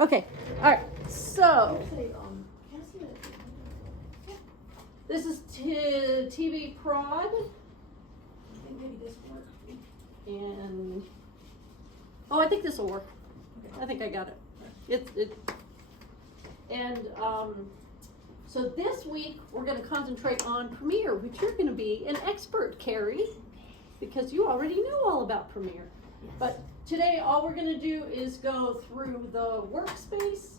Okay, all right, so this is TV Prod. I think maybe this works. And, oh, I think this will work. I think I got it. So this week, we're gonna concentrate on Premiere, which you're gonna be an expert, Carrie, because you already know all about Premiere. Yes. But today, all we're gonna do is go through the workspace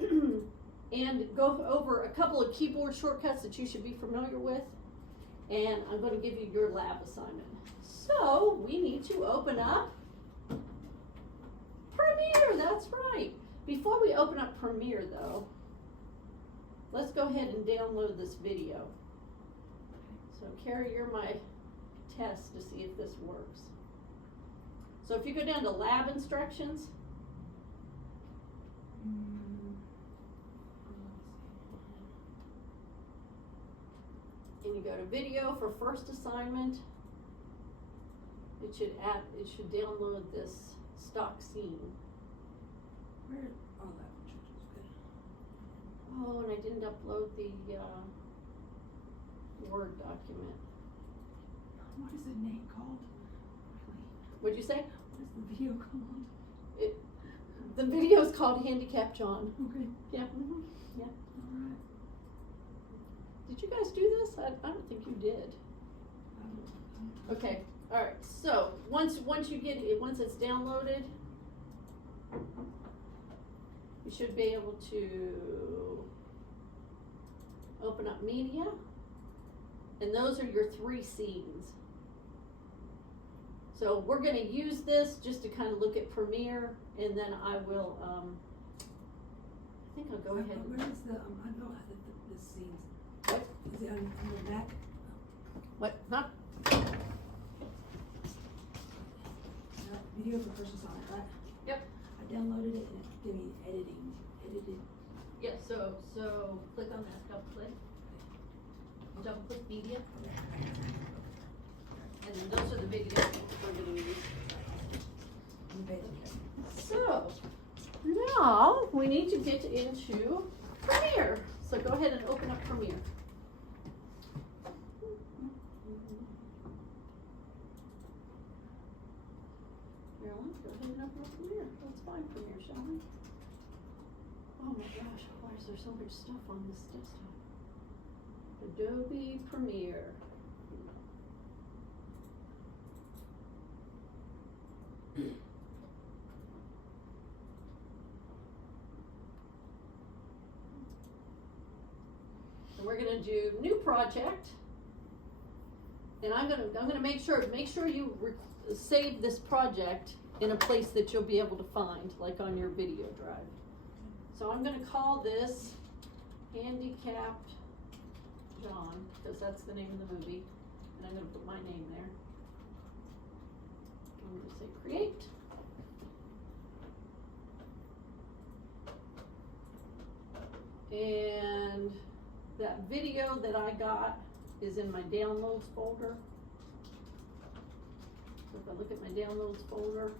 and go over a couple of keyboard shortcuts that you should be familiar with. And I'm gonna give you your lab assignment. So, we need to open up Premiere, that's right. Before we open up Premiere though, let's go ahead and download this video. So Carrie, you're my test to see if this works. So if you go down to lab instructions, and you go to video for first assignment, it should download this stock scene. Where? Oh, that was good. Oh, and I didn't upload the Word document. What is the name called? Really? What'd you say? What is the video called? The video's called Handicap John. Okay. Yeah. Mm-hmm. Yeah. All right. Did you guys do this? I don't think you did. Okay. All right. So once you get it, once it's downloaded, you should be able to open up media, and those are your 3 scenes. So we're going to use this just to kind of look at Premiere, and then I will. I think I'll go ahead. Where is the? I know the scenes. What? Is it on the back? What? Not. Video for first assignment, right? Yep. I downloaded it and it gave me edited. Yeah. So click on that. Double click media. And then those are the videos we're going to use. So, now we need to get into Premiere. So go ahead and open up Premiere. Carolyn, go ahead and open up Premiere. Let's find Premiere, shall we? Oh my gosh, why is there so much stuff on this desktop? Adobe Premiere. And we're going to do new project, and I'm going to make sure you save this project in a place that you'll be able to find, like on your video drive. So I'm going to call this Handicapped John, because that's the name of the movie, and I'm going to put my name there. I'm going to say create. And that video that I got is in my downloads folder. So if I look at my downloads folder,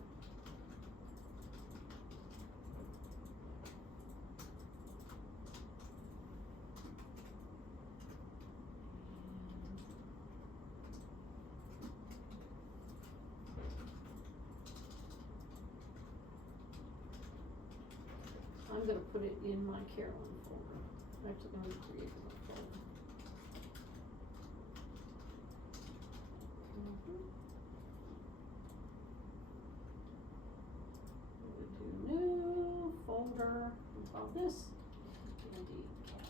I'm going to put it in my Carolyn folder. I'm actually going to create a folder. I'm going to do new folder. We'll call this Handicap John.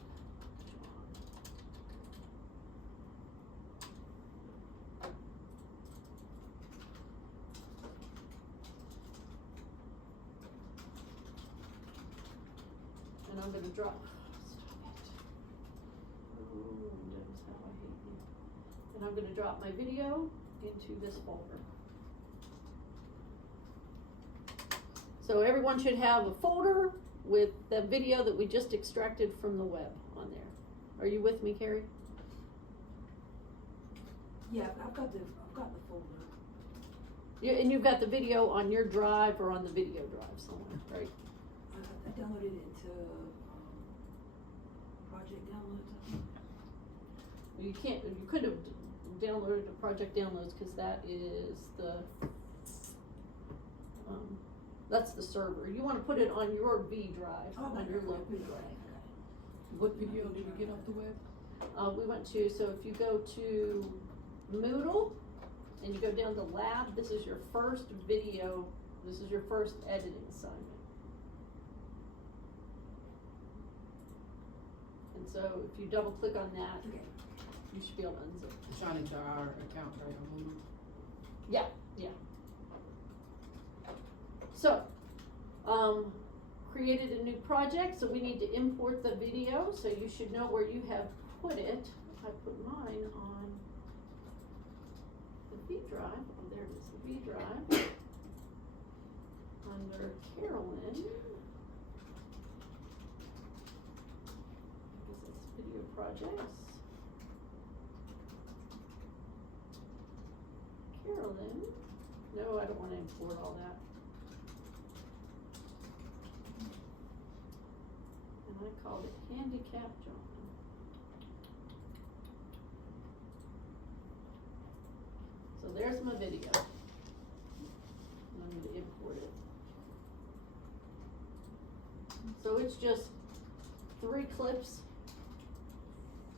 And I'm going to drop. Stop it. Oh, that's how I hate you. And I'm going to drop my video into this folder. So everyone should have a folder with the video that we just extracted from the web on there. Are you with me, Carrie? Yeah, I've got the folder. And you've got the video on your drive or on the video drive somewhere, right? I to, project downloads, I think. You can't, you could have downloaded the project downloads, cause that is the, that's the server. You wanna put it on your V drive, Oh, on your okay, local okay, drive. okay. What video did you get off the web? We went to, so if you go to Moodle, and you go down to lab, this is your first video, this is your first editing assignment. And so if you double click on that, Okay. you should be able to unzip. It's shot into our account, right, on Moodle? Yeah. So, created a new project, so we need to import the video, so you should know where you have put it. If I put mine on the V drive, oh there it is, the V drive, under Carolyn. I guess it's video projects. Carolyn, no, I don't wanna import all that. And I called it Handicap John. So there's my video. And I'm gonna import it. So it's just 3 clips.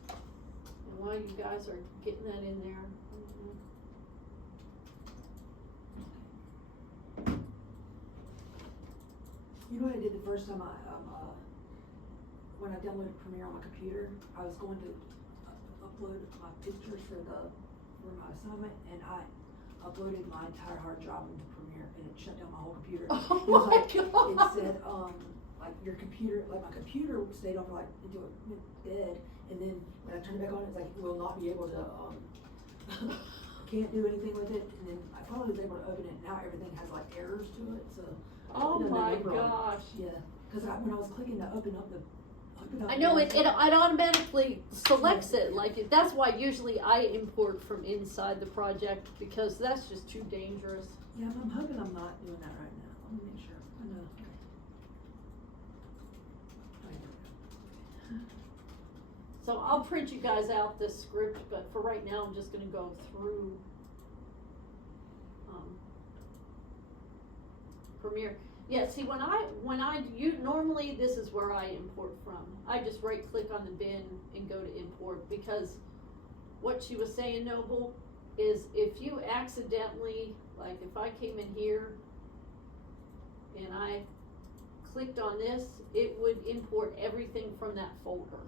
And while you guys are getting that in there, You know what I did the first time when I downloaded Premiere on my computer, I was going to upload my pictures for my assignment, and I uploaded my entire hard drive into Premiere, and it shut down my whole computer. Oh It was my like, God. It said, like your computer, like my computer stayed on for like, until it went dead, and then when I turned it back on, it's like, it will not be able to, can't do anything with it, and then I finally was able to open it, and now everything has like errors to it, so. Oh no, no my problem. gosh. Yeah, cause when I was clicking to open up I know it automatically selects it, like, that's why usually I import from inside the project, because that's just too dangerous. Yeah, I'm hoping I'm not doing that right now. Let me make sure. I know. Okay. So I'll print you guys out this script, but for right now, I'm just gonna go through, Premiere. Yeah, see, normally this is where I import from. I just right click on the bin and go to import, because what she was saying, Noble, is if you accidentally, like if I came in here and I clicked on this, it would import everything from that folder.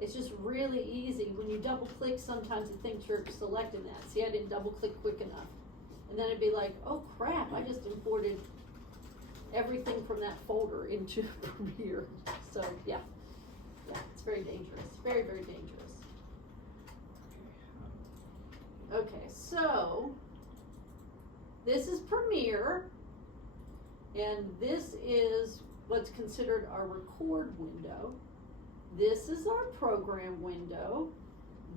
It's just really easy. When you double click, sometimes it thinks you're selecting that. See, I didn't double click quick enough. And then it'd be like, oh crap, I just imported everything from that folder into Premiere. So yeah, it's very dangerous, very, very dangerous. Okay, so this is Premiere, and this is what's considered our record window. This is our program window.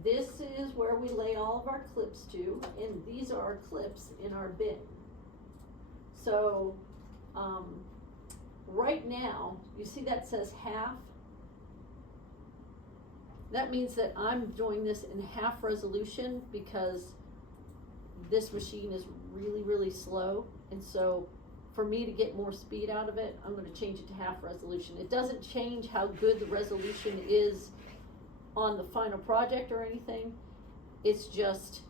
This is where we lay all of our clips to, and these are our clips in our bin. So, right now, you see that says half? That means that I'm doing this in half resolution because this machine is really, really slow. And so for me to get more speed out of it, I'm gonna change it to half resolution. It doesn't change how good the resolution is on the final project or anything. It's just,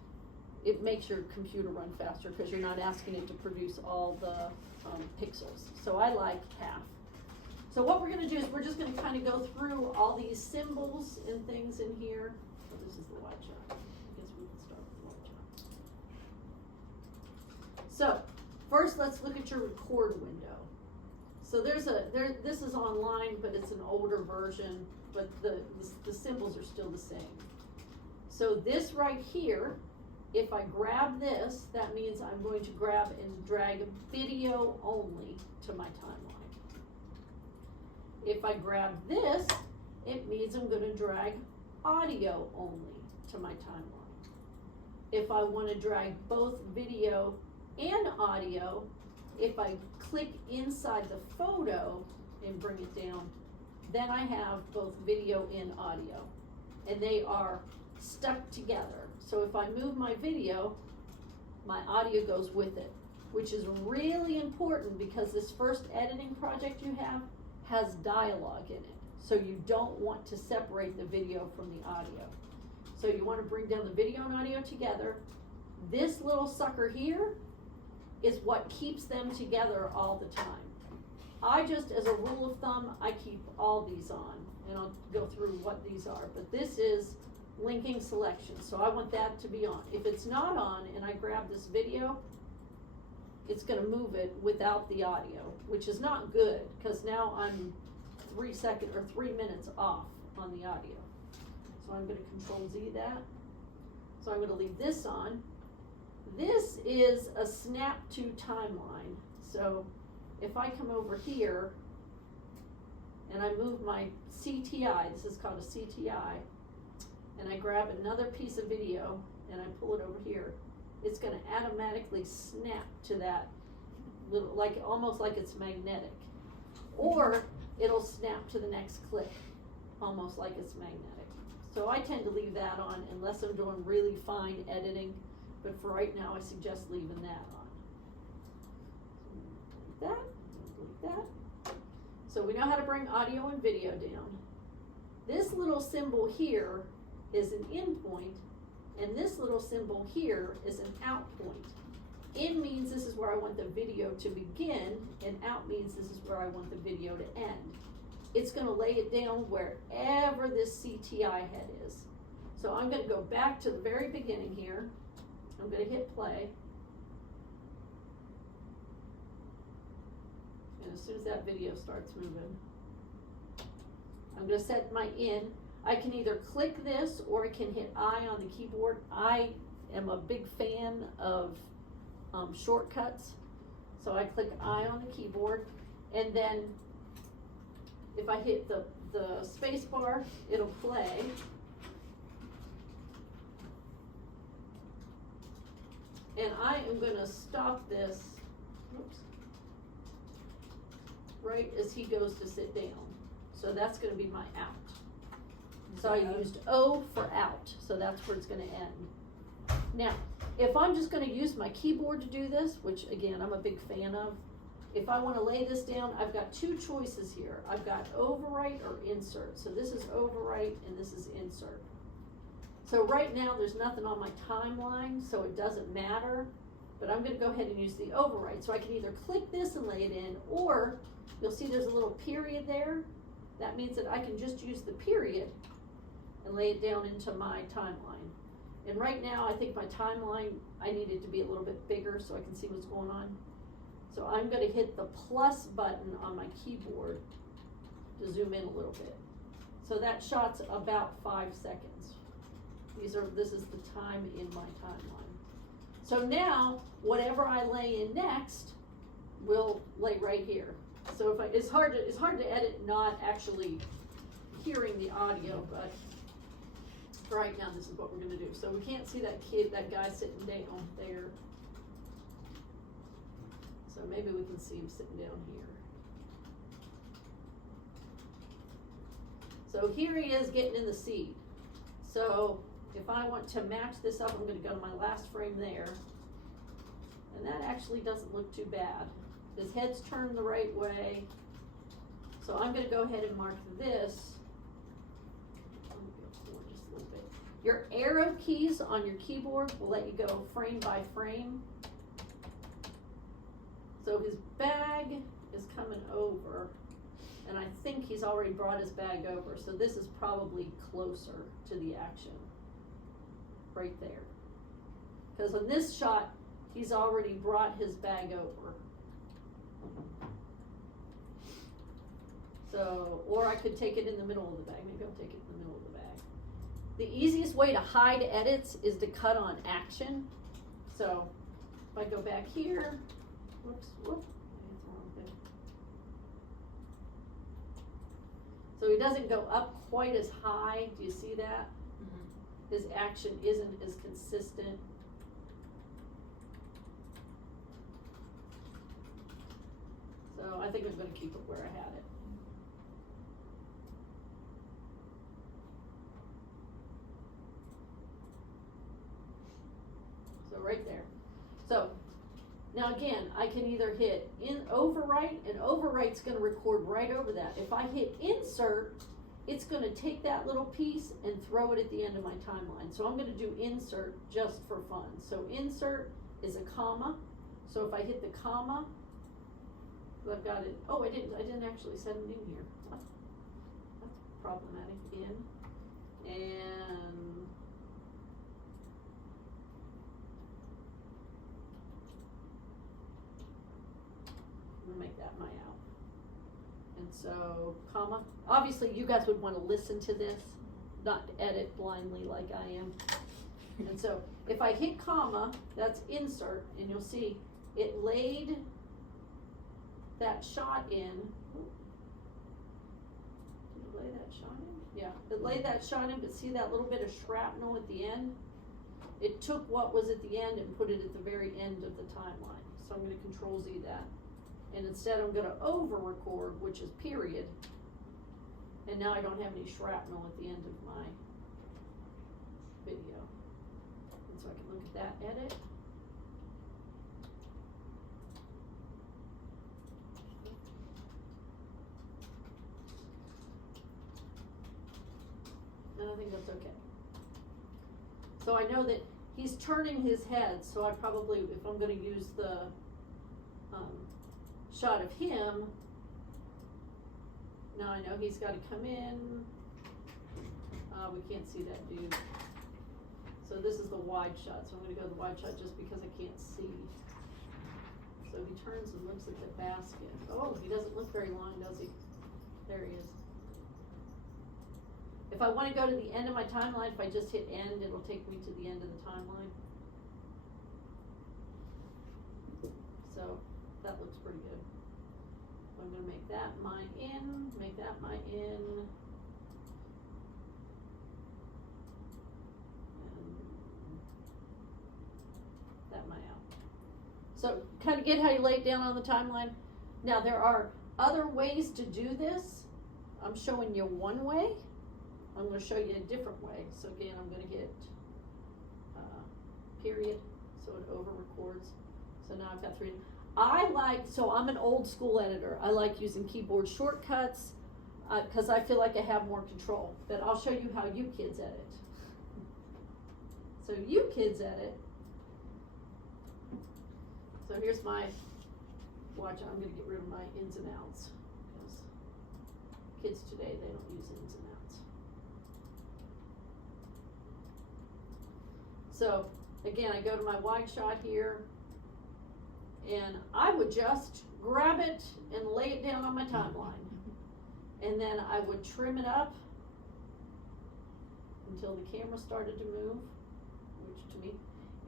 it makes your computer run faster because you're not asking it to produce all the pixels. So I like half. So what we're gonna do is we're just gonna kind of go through all these symbols and things in here. Oh, this is the wide shot. I guess we can start with the wide shot. So first, let's look at your record window. So this is online, but it's an older version, but the symbols are still the same. So this right here, if I grab this, that means I'm going to grab and drag video only to my timeline. If I grab this, it means I'm going to drag audio only to my timeline. If I want to drag both video and audio, if I click inside the photo and bring it down, then I have both video and audio, and they are stuck together. So if I move my video, my audio goes with it, which is really important because this first editing project you have has dialogue in it. So you don't want to separate the video from the audio. So you want to bring down the video and audio together. This little sucker here is what keeps them together all the time. I just, as a rule of thumb, I keep all these on, and I'll go through what these are, but this is linking selection, so I want that to be on. If it's not on and I grab this video, it's gonna move it without the audio, which is not good, cause now I'm 3 minutes off on the audio. So I'm gonna Control Z that. So I'm gonna leave this on. This is a snap to timeline. So if I come over here and I move my CTI, this is called a CTI, and I grab another piece of video and I pull it over here, it's gonna automatically snap to that little, like, almost like it's magnetic. Or it'll snap to the next clip, almost like it's magnetic. So I tend to leave that on unless I'm doing really fine editing, but for right now I suggest leaving that on. Like that. So we know how to bring audio and video down. This little symbol here is an in point, and this little symbol here is an out point. In means this is where I want the video to begin, and out means this is where I want the video to end. It's gonna lay it down wherever this CTI head is. So I'm gonna go back to the very beginning here. I'm gonna hit play. And as soon as that video starts moving, I'm gonna set my in. I can either click this or I can hit I on the keyboard. I am a big fan of shortcuts. So I click I on the keyboard, and then if I hit the space bar, it'll play. And I am gonna stop this, oops, right as he goes to sit down. So that's gonna be my out. So I used O for out, so that's where it's gonna end. Now, if I'm just gonna use my keyboard to do this, which again, I'm a big fan of, if I wanna lay this down, I've got two choices here. I've got overwrite or insert. So this is overwrite and this is insert. So right now, there's nothing on my timeline, so it doesn't matter, but I'm gonna go ahead and use the overwrite. So I can either click this and lay it in, or you'll see there's a little period there. That means that I can just use the period and lay it down into my timeline. And right now, I think my timeline, I need it to be a little bit bigger so I can see what's going on. So I'm gonna hit the plus button on my keyboard to zoom in a little bit. So that shot's about 5 seconds. This is the time in my timeline. So now, whatever I lay in next will lay right here. So if it's hard to edit not actually hearing the audio, but for right now, this is what we're gonna do. So we can't see that guy sitting down there. So maybe we can see him sitting down here. So here he is getting in the seat. So if I want to match this up, I'm gonna go to my last frame there. And that actually doesn't look too bad. His head's turned the right way. So I'm gonna go ahead and mark this. I'm gonna go forward just a little bit. Your arrow keys on your keyboard will let you go frame by frame. So his bag is coming over, and I think he's already brought his bag over, so this is probably closer to the action, right there. Because on this shot, he's already brought his bag over. So, or I could take it in the middle of the bag. Maybe I'll take it in the middle of the bag. The easiest way to hide edits is to cut on action. So, if I go back here, whoops, whoop, that's the wrong thing. So he doesn't go up quite as high. Do you see that? Mm-hmm. His action isn't as consistent. So I think I'm going to keep it where I had it. right there. So, now again, I can either hit overwrite, and overwrite's gonna record right over that. If I hit insert, it's gonna take that little piece and throw it at the end of my timeline. So I'm gonna do insert just for fun. So insert is a comma. So if I hit the comma, I've got it, oh, I didn't actually set it in here. That's problematic. In, and I'm gonna make that my out. And so, comma, obviously you guys would wanna listen to this, not edit blindly like I am. And so, if I hit comma, that's insert, and you'll see it laid that shot in. Did it lay that shot in? Yeah, it laid that shot in, but see that little bit of shrapnel at the end? It took what was at the end and put it at the very end of the timeline. So I'm gonna Control Z that. And instead I'm gonna over record, which is period. And now I don't have any shrapnel at the end of my video. And so I can look at that edit. And I think that's okay. So I know that he's turning his head, so I probably, if I'm gonna use the shot of him, now I know he's gotta come in. We can't see that dude. So this is the wide shot, so I'm gonna go to the wide shot just because I can't see. So he turns and looks at the basket. Oh, he doesn't look very long, does he? There he is. If I wanna go to the end of my timeline, if I just hit end, it'll take me to the end of the timeline. So, that looks pretty good. So I'm gonna make that my in, make that my in. And that my out. So, kinda get how you lay it down on the timeline. Now, there are other ways to do this. I'm showing you one way. I'm gonna show you a different way. So again, I'm gonna get period, so it over records. So now I've got 3. So I'm an old school editor. I like using keyboard shortcuts, cause I feel like I have more control. But I'll show you how you kids edit. So you kids edit. So here's my, watch, I'm gonna get rid of my ins and outs. Because kids today, they don't use ins and outs. So, again, I go to my wide shot here, and I would just grab it and lay it down on my timeline. And then I would trim it up until the camera started to move, which to me,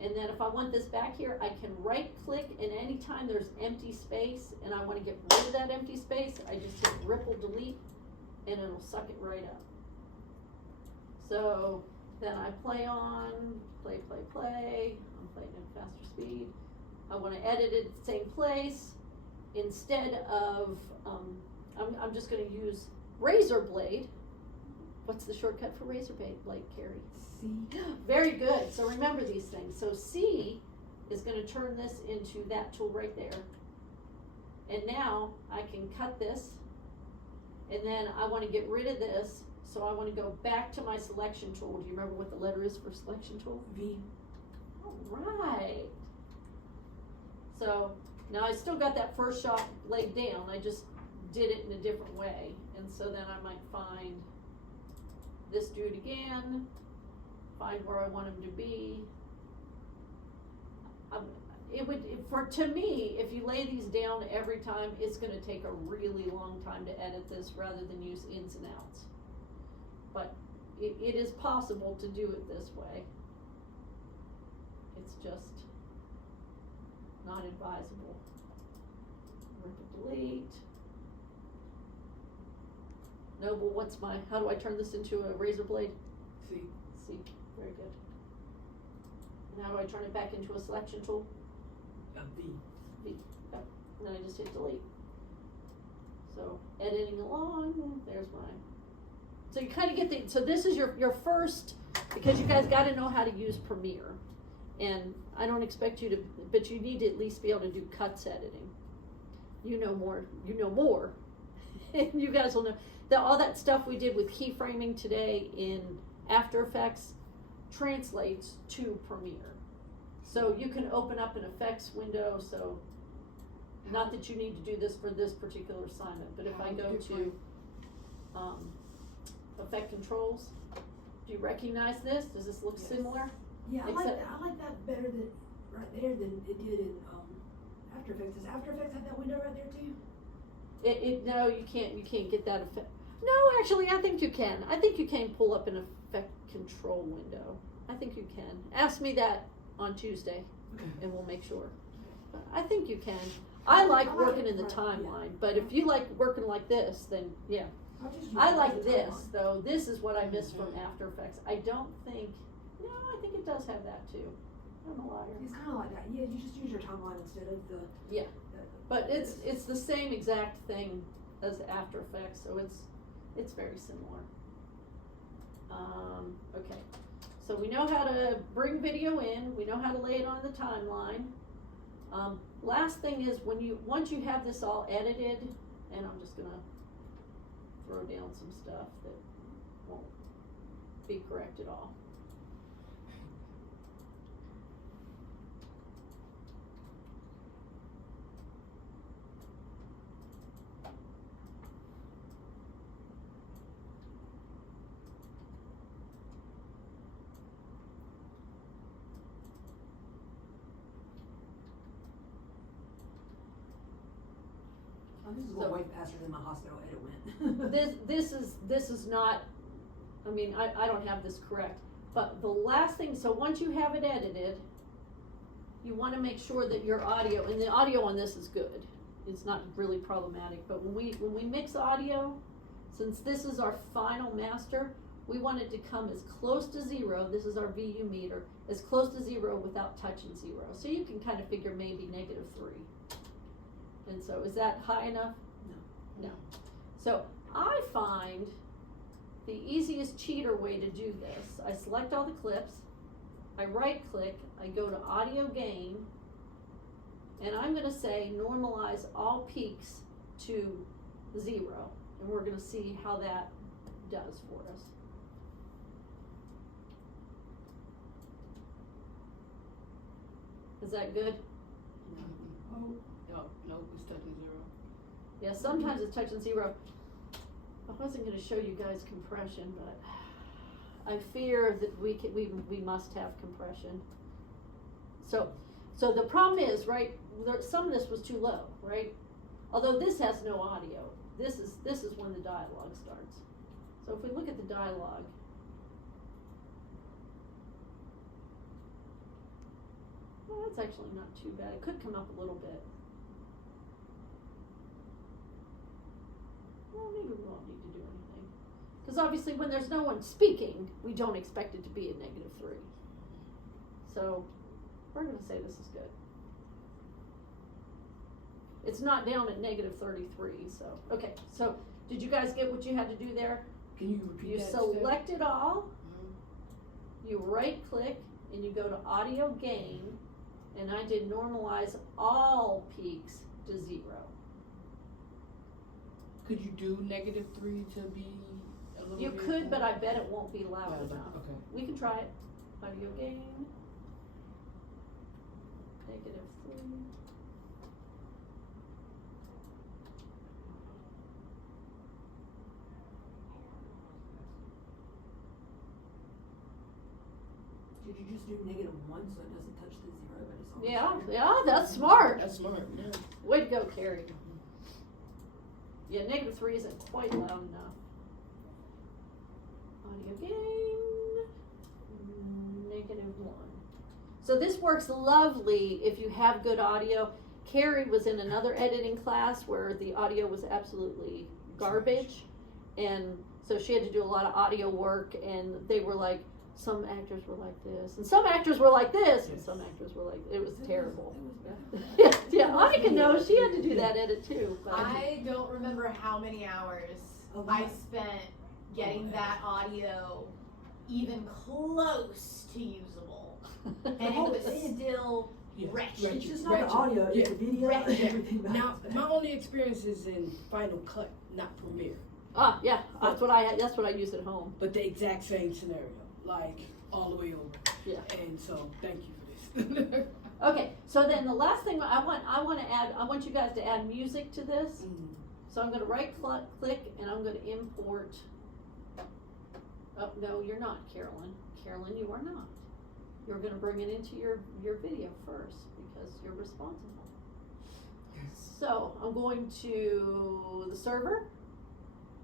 and then if I want this back here, I can right click, and anytime there's empty space, and I wanna get rid of that empty space, I just hit ripple delete, and it'll suck it right up. So, then I play on, play. I'm playing at a faster speed. I want to edit it at the same place. Instead of, I'm just going to use Razor Blade. What's the shortcut for Razor Blade, Carrie? C. Very good. So remember these things. So C is going to turn this into that tool right there. And now I can cut this. And then I want to get rid of this. So I want to go back to my selection tool. Do you remember what the letter is for selection tool? V. All right. So now I still got that first shot laid down. I just did it in a different way. And so then I might find this dude again, find where I want him to be. To me, if you lay these down every time, it's going to take a really long time to edit this rather than use ins and outs. But it is possible to do it this way. It's just not advisable. Ripple delete. Noble, how do I turn this into a razor blade? C. C, very good. And how do I turn it back into a selection tool? V. V, yep. And then I just hit delete. So editing along, there's mine. So you kind of get so this is your first, because you guys got to know how to use Premiere. And I don't expect you to, but you need to at least be able to do cuts editing. You know more. You guys will know that all that stuff we did with keyframing today in After Effects translates to Premiere. So you can open up an effects window, so not that you need to do this for this particular assignment, but if I go to effect controls, do you recognize this? Does this look Yes. similar? Yeah, I Except- like that better than, right there than it did in, After Effects. Does After Effects have that window right there too? No, you can't get that effect. No, actually, I think you can. I think you can pull up an effect control window. I think you can. Ask me that on Tuesday, Okay. and we'll make sure. But I think you can. I like I like working it, in the right, timeline, yeah. but if you like working like this, then yeah. I'll just use I it like as a this, timeline. though. This is what I miss from Mhm. After Effects. I don't think, no, I think it does have that too. I'm a liar. It's kinda like that, yeah, you just use your timeline instead of the. Yeah. the- But it's the same exact thing as After Effects, so it's very similar. Okay, so we know how to bring video in, we know how to lay it on the timeline. Last thing is once you have this all edited, and I'm just gonna throw down some stuff that won't be correct at all. Oh, this is So- way faster than my hospital edit went. This is not, I mean, I don't have this correct, but the last thing, so once you have it edited, you wanna make sure that your audio, and the audio on this is good, it's not really problematic, but when we mix audio, since this is our final master, we want it to come as close to zero, this is our VU meter, as close to zero without touching zero, so you can kind of figure maybe -3. And so, is that high enough? No. So I find the easiest cheater way to do this, I select all the clips, I right click, I go to audio gain, and I'm gonna say normalize all peaks to 0, and we're gonna see how that does for us. Is that good? Oh, No, it's touching 0. Yeah, sometimes it's touching 0. I wasn't gonna show you guys compression, but I fear that we must have compression. So the problem is, right, some of this was too low, right? Although this has no audio. This is when the dialogue starts. So if we look at the dialogue, well, that's actually not too bad. It could come up a little bit. Well, maybe we won't need to do anything. Because obviously when there's no one speaking, we don't expect it to be at -3. So we're gonna say this is good. It's not down at -33, so, okay, so did you guys get what you had to do there? can you repeat You that? select it all, Mhm. you right click, and you go to audio gain, and I did normalize all peaks to 0. Could you do -3 to be a little You bit could, but more? I bet it won't be loud Louder, enough. okay. We can try it. Audio gain. -3. Did you just do -1 so it doesn't touch the 0, but it's on the Yeah, screen? yeah, that's smart. That's smart, yeah. Way to go, Carrie. Yeah, -3 isn't quite loud enough. Audio gain, -1. So this works lovely if you have good audio. Carrie was in another editing class where the audio was absolutely garbage. And so she had to do a lot of audio work, and they were like, some actors were like this, and some actors were like this, and some actors were like, it was terrible. It was bad. Yeah, I can know, she had to do that edit too, but. I don't remember how many hours Oh, I yeah. spent getting that audio even close to usable. And it Oh, was it- still Yeah, wretched. It's just not the Ratchet. audio, it's Yeah. the video and Ratchet. everything about Now, it. my only experience is in Final Cut, not Premiere, Ah, yeah, that's what I use at home. but the exact same scenario, like all the way over. Yeah. And so, thank you for this. Okay, so then the last thing I want you guys to add music to this. So I'm gonna right click and I'm gonna import. Oh, no, you're not, Carolyn. Carolyn, you are not. You're gonna bring it into your video first because you're responsible. So I'm going to the server,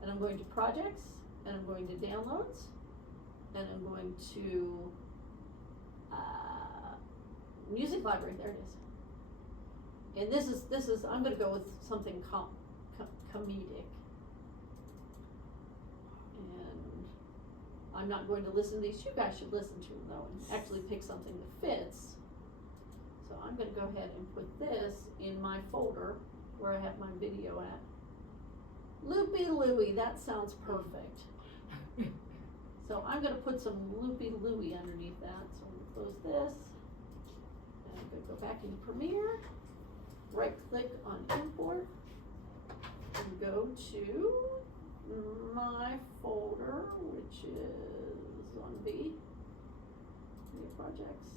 and I'm going to projects, and I'm going to downloads, and I'm going to music library. There it is. And this is I'm gonna go with something comedic. And I'm not going to listen to these. You guys should listen to them though and actually pick something that fits. So I'm gonna go ahead and put this in my folder where I have my video at. Loopy Louie, that sounds perfect. So I'm gonna put some Loopy Louie underneath that. So I'm gonna close this. And I'm gonna go back into Premiere. Right click on import. And go to my folder, which is on B. New projects.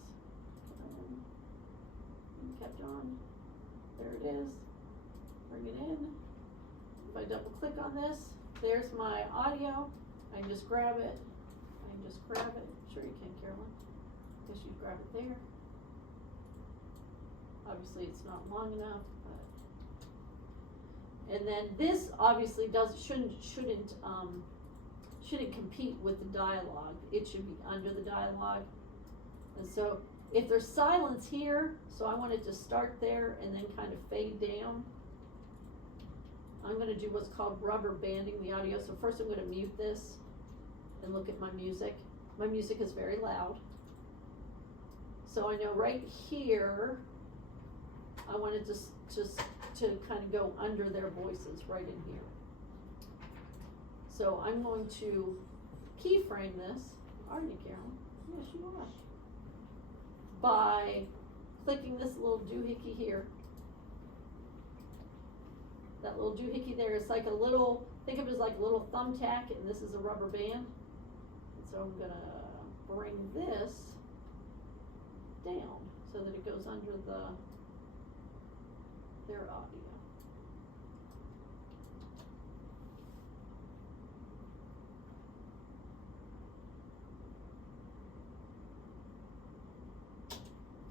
Kept on. There it is. Bring it in. If I double click on this, there's my audio. I can just grab it. Sure you can, Carolyn. Guess you grab it there. Obviously it's not long enough, but. And then this obviously shouldn't compete with the dialogue. It should be under the dialogue. And so if there's silence here, so I want it to start there and then kind of fade down. I'm gonna do what's called rubber banding the audio. So first I'm gonna mute this and look at my music. My music is very loud. So I know right here, I want it just to kind of go under their voices right in here. So I'm going to keyframe this. Aren't you, Carolyn? Yes, you are. By clicking this little doohickey here. That little doohickey there is like a little, think of it as like a little thumbtack, and this is a rubber band. And so I'm gonna bring this down so that it goes under their audio.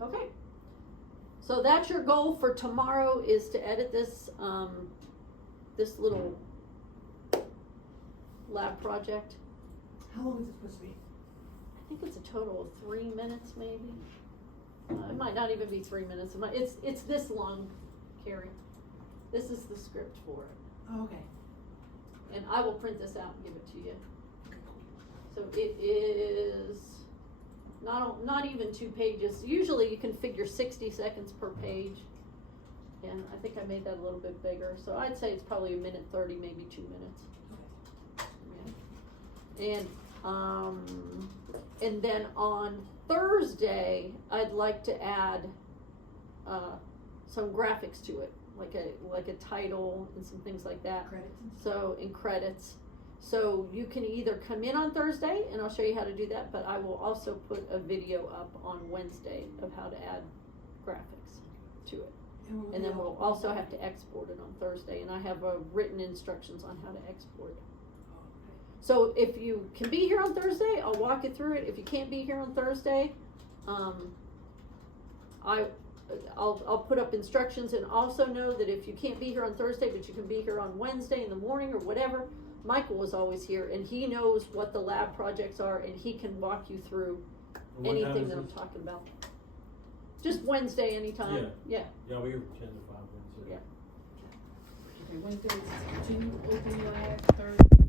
Okay, so that's your goal for tomorrow, is to edit this this little lab project. How long is it supposed to be? I think it's a total of 3 minutes, maybe. It might not even be 3 minutes. It's this long, Carrie. This is the script for it, Oh, okay. and I will print this out and give it to you. So it is not even 2 pages. Usually you can figure 60 seconds per page, and I think I made that a little bit bigger. So I'd say it's probably 1:30, maybe 2 minutes. Yeah. And then on Thursday, I'd like to add some graphics to it, like a title and some things like that. Credits and stuff. So in credits. So you can either come in on Thursday and I'll show you how to do that, but I will also put a video up on Wednesday of how to add graphics to it. And then we'll also have to export it on Thursday, and I have written instructions on how to export. So if you can be here on Thursday, I'll walk you through it. If you can't be here on Thursday, I'll put up instructions, and also know that if you can't be here on Thursday, but you can be here on Wednesday in the morning or whatever, Michael is always here, and he knows what the lab projects are, and he can walk you through anything that I'm talking about. Just Wednesday anytime. Yeah. Yeah, we were 10 to 5 Wednesday. Yeah. Okay, Wednesday is continue open lab, Thursday